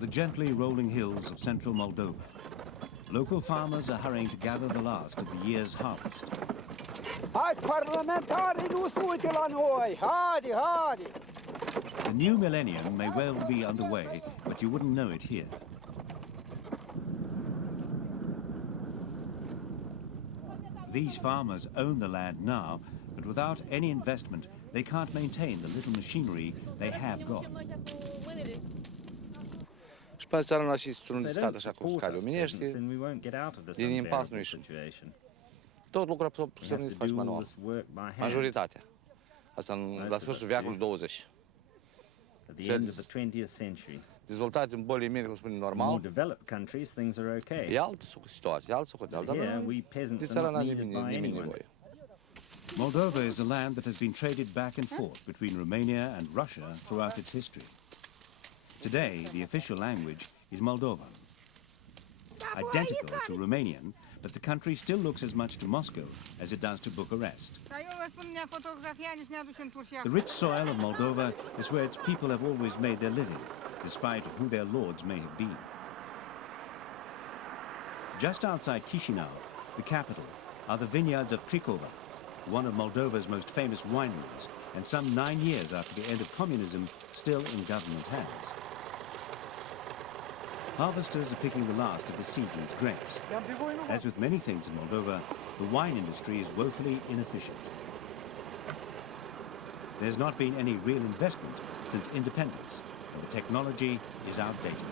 the gently rolling hills of central Moldova. Local farmers are hurrying to gather the last of the year's harvest. The new millennium may well be underway, but you wouldn't know it here. These farmers own the land now, but without any investment, they can't maintain the little machinery they have got. If they don't support us peasants, then we won't get out of this unbearable situation. We have to do all this work by hand. Most of us do. At the end of the 20th century. In more developed countries, things are okay. But here, we peasants are not needed by anyone. Moldova is a land that has been traded back and forth between Romania and Russia throughout its history. Today, the official language is Moldovan. Identical to Romanian, but the country still looks as much to Moscow as it does to Bucharest. The rich soil of Moldova is where its people have always made their living, despite who their lords may have been. Just outside Chisinau, the capital, are the vineyards of Cricova, one of Moldova's most famous wineries, and some 9 years after the end of communism, still in government hands. Harvesters are picking the last of the season's grapes. As with many things in Moldova, the wine industry is woefully inefficient. There's not been any real investment since independence, and the technology is outdated.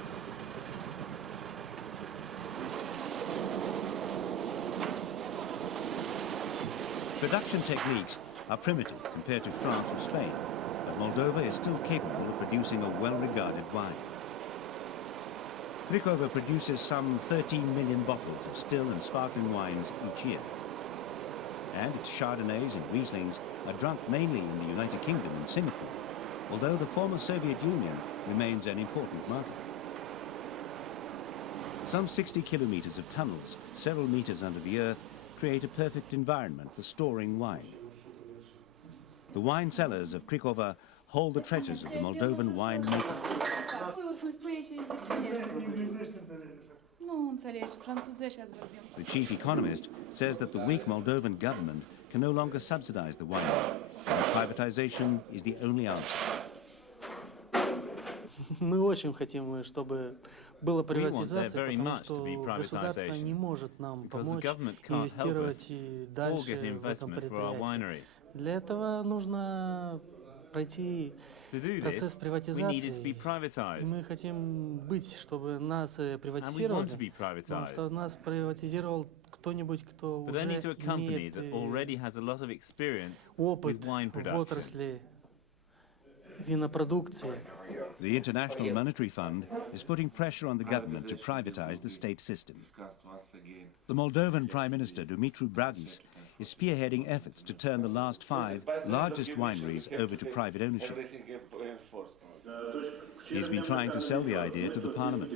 Production techniques are primitive compared to France or Spain, but Moldova is still capable of producing a well-regarded wine. Cricova produces some 13 million bottles of still and sparkling wines each year. And its Chardonnays and Rieslings are drunk mainly in the United Kingdom and Singapore, although the former Soviet Union remains an important market. Some 60 kilometers of tunnels, several meters under the earth, create a perfect environment for storing wine. The wine cellars of Cricova hold the treasures of the Moldovan winemaker. The chief economist says that the weak Moldovan government can no longer subsidize the wine, and privatization is the only answer. Мы очень хотим, чтобы была приватизация, потому что государство не может нам помочь инвестировать и дальше в этом предприятии. Для этого нужно пройти процесс приватизации. Мы хотим быть, чтобы нас приватизировали, потому что нас приватизировал кто-нибудь, кто уже имеет опыт в отрасли винопродукции. The International Monetary Fund is putting pressure on the government to privatize the state system. The Moldovan Prime Minister Dumitru Bragis is spearheading efforts to turn the last 5 largest wineries over to private ownership. He's been trying to sell the idea to the parliament,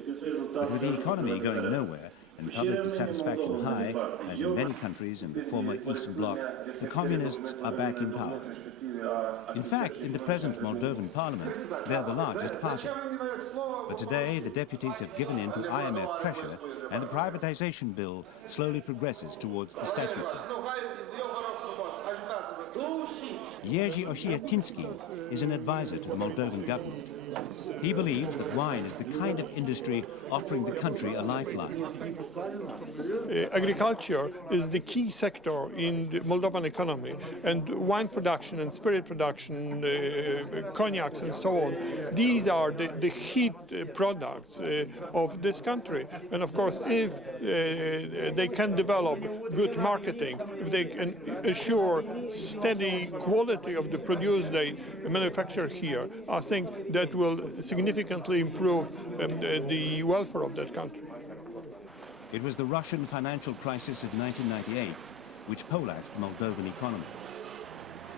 but with the economy going nowhere and public dissatisfaction high, as in many countries in the former Eastern Bloc, the communists are back in power. In fact, in the present Moldovan parliament, they're the largest party. But today, the deputies have given in to IMF pressure, and the privatization bill slowly progresses towards the statute bill. Jerzy Osietiński is an advisor to the Moldovan government. He believes that wine is the kind of industry offering the country a lifeline. Agriculture is the key sector in the Moldovan economy, and wine production and spirit production, cognacs and so on, these are the heat products of this country. And of course, if they can develop good marketing, if they can assure steady quality of the produce they manufacture here, I think that will significantly improve the welfare of that country. It was the Russian financial crisis of 1998 which poleaxed the Moldovan economy.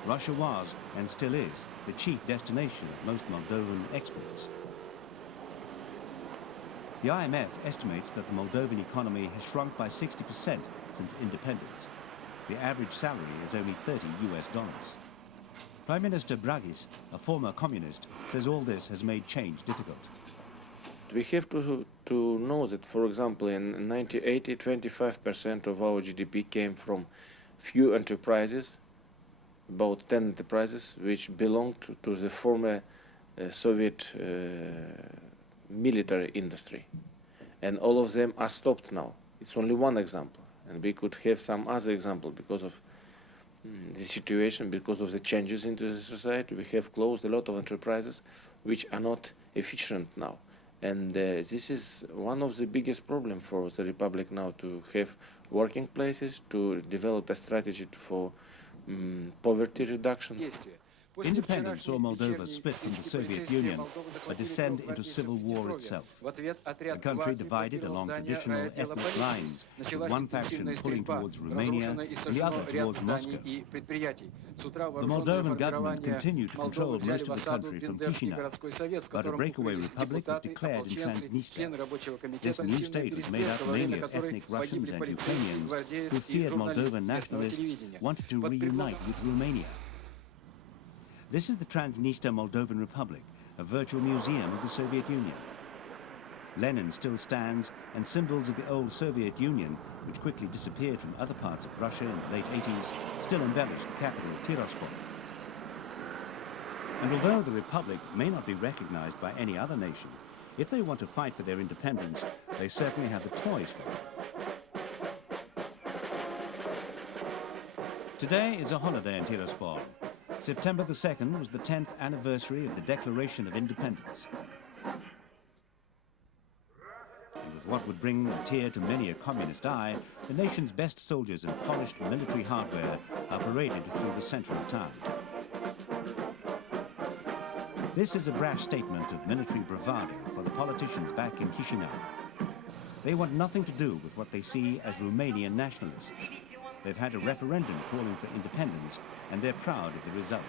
Russia was, and still is, the chief destination of most Moldovan exports. The IMF estimates that the Moldovan economy has shrunk by 60% since independence. The average salary is only $30 US. Prime Minister Bragis, a former communist, says all this has made change difficult. we have to know that, for example, in 1980, 25% of our GDP came from few enterprises, about 10 enterprises, which belonged to the former Soviet military industry. And all of them are stopped now. It's only one example. And we could have some other example because of the situation, because of the changes into the society. We have closed a lot of enterprises which are not efficient now. And this is one of the biggest problems for the Republic now, to have working places, to develop a strategy for poverty reduction. Independence saw Moldova split from the Soviet Union, but descend into civil war itself. The country divided along traditional ethnic lines, with one faction pulling towards Romania and the other towards Moscow. The Moldovan government continued to control most of the country from Chisinau, but a breakaway republic was declared in Transnistria. This new state was made up mainly of ethnic Russians and Ukrainians who feared Moldovan nationalists wanted to reunite with Romania. This is the Transnistria Moldovan Republic, a virtual museum of the Soviet Union. Lenin still stands, and symbols of the old Soviet Union, which quickly disappeared from other parts of Russia in the late 80s, still embellish the capital, Tiraspol. And although the Republic may not be recognized by any other nation, if they want to fight for their independence, they certainly have the toys for it. Today is a holiday in Tiraspol. September the 2nd was the 10th anniversary of the Declaration of Independence. And with what would bring a tear to many a communist eye, the nation's best soldiers and polished military hardware are paraded through the center of town. This is a brash statement of military bravado for the politicians back in Chisinau. They want nothing to do with what they see as Romanian nationalists. They've had a referendum calling for independence, and they're proud of the result.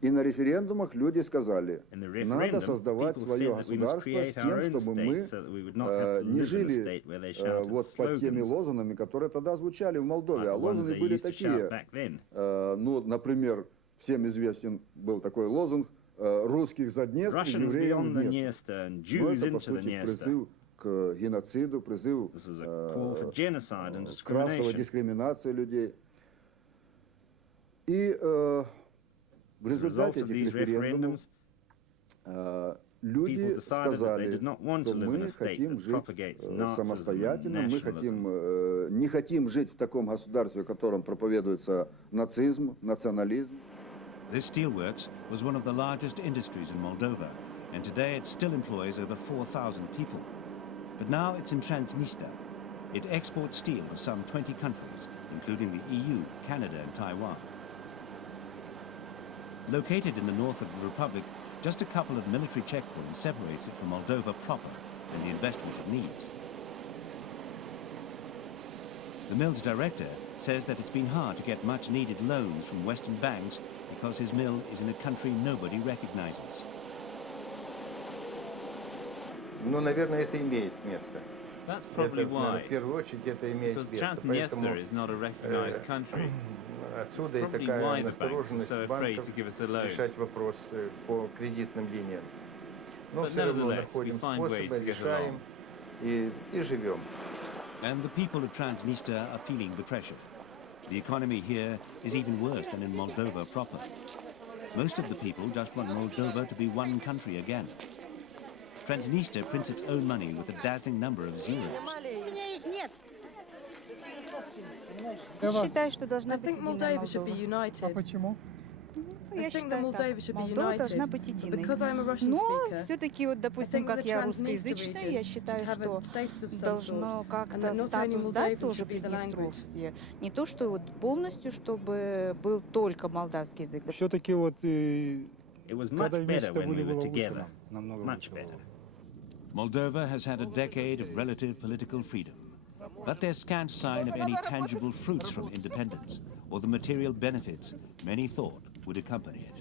И на референдумах люди сказали, надо создавать свое государство с тем, чтобы мы не жили вот под теми лозунгами, которые тогда звучали в Молдове. А лозунги были такие, ну, например, всем известен был такой лозунг «Русских за Днестр, евреев в Днестр». Ну, это, по сути, призыв к геноциду, призыв к расовой дискриминации людей. И в результате этих референдумов люди сказали, что мы хотим жить самостоятельно, мы не хотим жить в таком государстве, в котором проповедуется нацизм, национализм. This steelworks was one of the largest industries in Moldova, and today it still employs over 4,000 people. But now it's in Transnistria. It exports steel to some 20 countries, including the EU, Canada and Taiwan. Located in the north of the Republic, just a couple of military checkpoints separates it from Moldova proper and the investment it needs. The mill's director says that it's been hard to get much needed loans from Western banks because his mill is in a country nobody recognizes. Ну, наверное, это имеет место. That's probably why. В первую очередь это имеет место. Transnistria is not a recognized country. Отсюда и такая настороженность банков решать вопрос по кредитным линиям. Но все равно находим способы, решаем и живем. And the people of Transnistria are feeling the pressure. The economy here is even worse than in Moldova proper. Most of the people just want Moldova to be one country again. Transnistria prints its own money with a dazzling number of zeros. I think Moldova should be united. I think that Moldova should be united, but because I'm a Russian speaker, все-таки вот, допустим, как я русскоязычная, я считаю, что должно как-то статус дать тоже Приднестровье. Не то, что вот полностью, чтобы был только молдавский язык. Все-таки вот It was much better when we were together, much better. Moldova has had a decade of relative political freedom, but there's scant sign of any tangible fruits from independence or the material benefits many thought would accompany it.